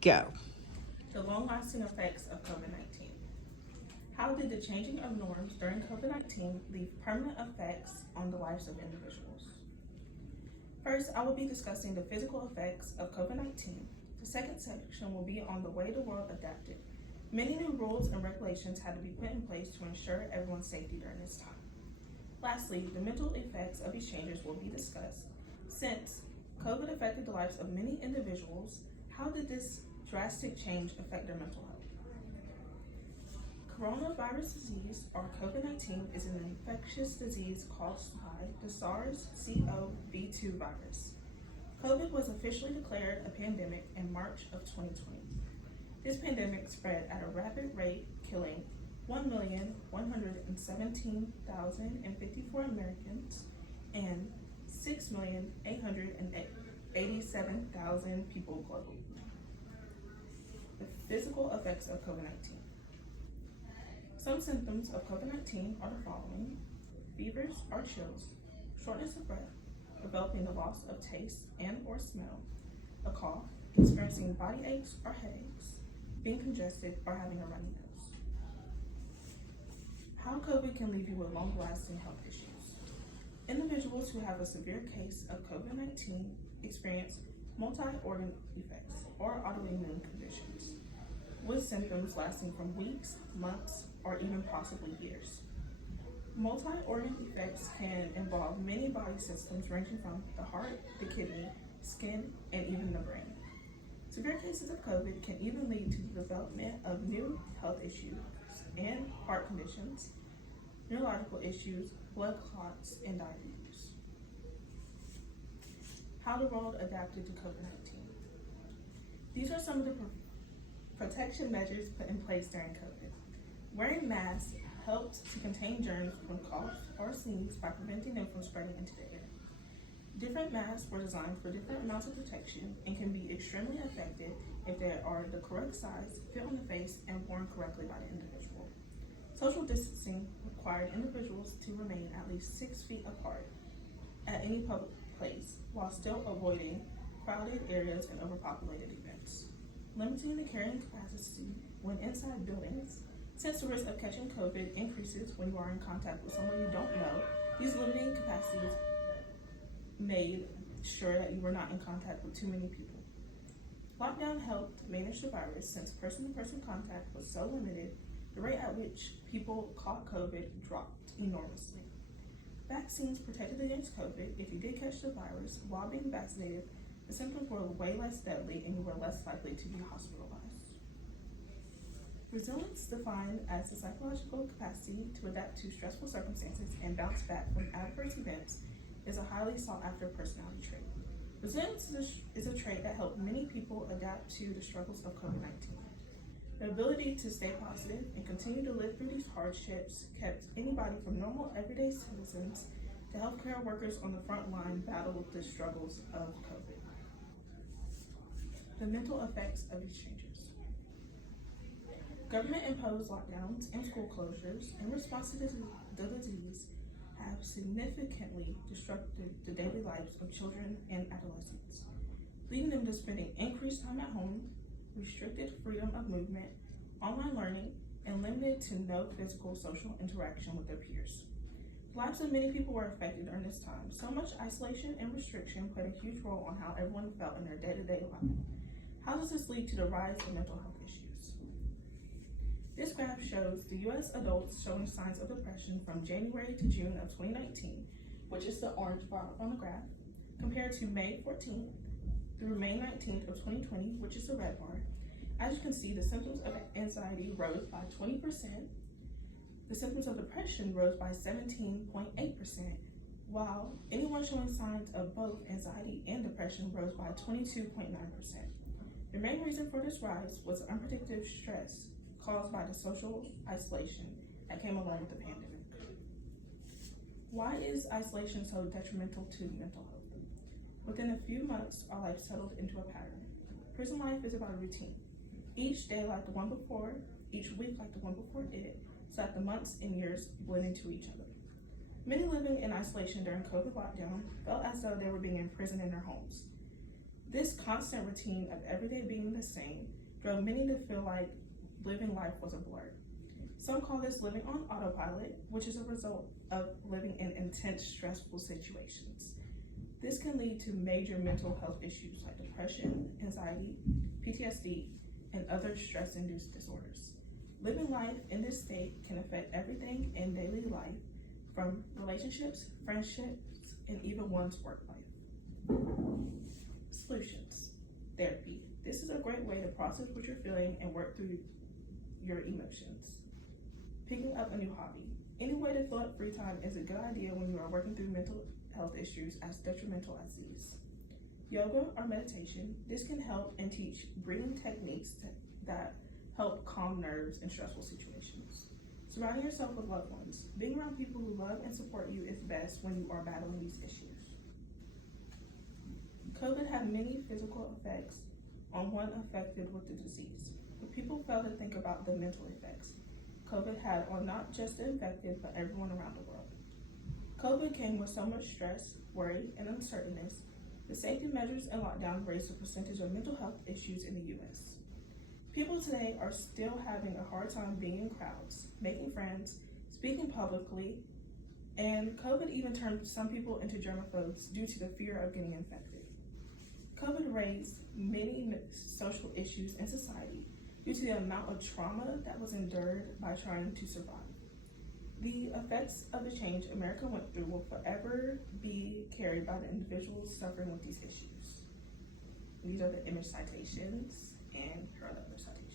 Go. The long-lasting effects of COVID-19. How did the changing of norms during COVID-19 leave permanent effects on the lives of individuals? First, I will be discussing the physical effects of COVID-19. The second section will be on the way the world adapted. Many new rules and regulations had to be put in place to ensure everyone's safety during this time. Lastly, the mental effects of these changes will be discussed. Since COVID affected the lives of many individuals, how did this drastic change affect their mental health? Coronavirus disease, or COVID-19, is an infectious disease caused by the SARS-CoV-2 virus. COVID was officially declared a pandemic in March of 2020. This pandemic spread at a rapid rate, killing 1,117,054 Americans and 6,887,000 people globally. The physical effects of COVID-19. Some symptoms of COVID-19 are the following: fevers or chills, shortness of breath, developing the loss of taste and or smell, a cough, experiencing body aches or headaches, being congested, or having a runny nose. How COVID can leave you with long-lasting health issues. Individuals who have a severe case of COVID-19 experience multi-organ effects or autoimmune conditions, with symptoms lasting from weeks, months, or even possibly years. Multi-organ effects can involve many body systems ranging from the heart, the kidney, skin, and even the brain. Severe cases of COVID can even lead to the development of new health issues and heart conditions, neurological issues, blood clots, and diabetes. How the world adapted to COVID-19. These are some of the protection measures put in place during COVID. Wearing masks helped to contain germs from cough or sneeze by preventing them from spreading into the air. Different masks were designed for different amounts of protection and can be extremely effective if they are the correct size, fit on the face, and worn correctly by the individual. Social distancing required individuals to remain at least 6 feet apart at any public place while still avoiding crowded areas and overpopulated events. Limiting the carrying capacity when inside buildings. Since the risk of catching COVID increases when you are in contact with someone you don't know, these limiting capacities made sure that you were not in contact with too many people. Lockdown helped manage the virus since person-to-person contact was so limited. The rate at which people caught COVID dropped enormously. Vaccines protected against COVID. If you did catch the virus while being vaccinated, the symptoms were way less deadly and you were less likely to be hospitalized. Resilience, defined as the psychological capacity to adapt to stressful circumstances and bounce back from adverse events, is a highly sought-after personality trait. Resilience is a trait that helped many people adapt to the struggles of COVID-19. The ability to stay positive and continue to live through these hardships kept anybody from normal everyday citizens to healthcare workers on the front line battle with the struggles of COVID. The mental effects of these changes. Government-imposed lockdowns and school closures in response to the disease have significantly disrupted the daily lives of children and adolescents, leading them to spending increased time at home, restricted freedom of movement, online learning, and limited to no physical social interaction with their peers. The lives of many people were affected during this time. So much isolation and restriction played a huge role on how everyone felt in their day-to-day life. How does this lead to the rise of mental health issues? This graph shows the U.S. adults showing signs of depression from January to June of 2019, which is the orange bar on the graph, compared to May 14th through May 19th of 2020, which is the red bar. As you can see, the symptoms of anxiety rose by 20%. The symptoms of depression rose by 17.8%, while anyone showing signs of both anxiety and depression rose by 22.9%. The main reason for this rise was unpredictable stress caused by the social isolation that came along with the pandemic. Why is isolation so detrimental to mental health? Within a few months, our life settled into a pattern. Prison life is about a routine. Each day like the one before, each week like the one before it, so that the months and years blend into each other. Many living in isolation during COVID lockdown felt as though they were being imprisoned in their homes. This constant routine of every day being the same drove many to feel like living life was a blur. Some call this living on autopilot, which is a result of living in intense, stressful situations. This can lead to major mental health issues like depression, anxiety, PTSD, and other stress-induced disorders. Living life in this state can affect everything in daily life, from relationships, friendships, and even one's work life. Solutions. Therapy. This is a great way to process what you're feeling and work through your emotions. Picking up a new hobby. Any way to fill up free time is a good idea when you are working through mental health issues as detrimental as these. Yoga or meditation. This can help and teach breathing techniques that help calm nerves in stressful situations. Surrounding yourself with loved ones. Being around people who love and support you is best when you are battling these issues. COVID had many physical effects on one affected with the disease, but people fail to think about the mental effects COVID had on not just the infected, but everyone around the world. COVID came with so much stress, worry, and uncertainness. The safety measures and lockdown raised the percentage of mental health issues in the US. People today are still having a hard time being in crowds, making friends, speaking publicly, and COVID even turned some people into germaphobes due to the fear of getting infected. COVID raised many social issues in society due to the amount of trauma that was endured by trying to survive. The effects of the change America went through will forever be carried by the individuals suffering with these issues. These are the image citations and her other citations.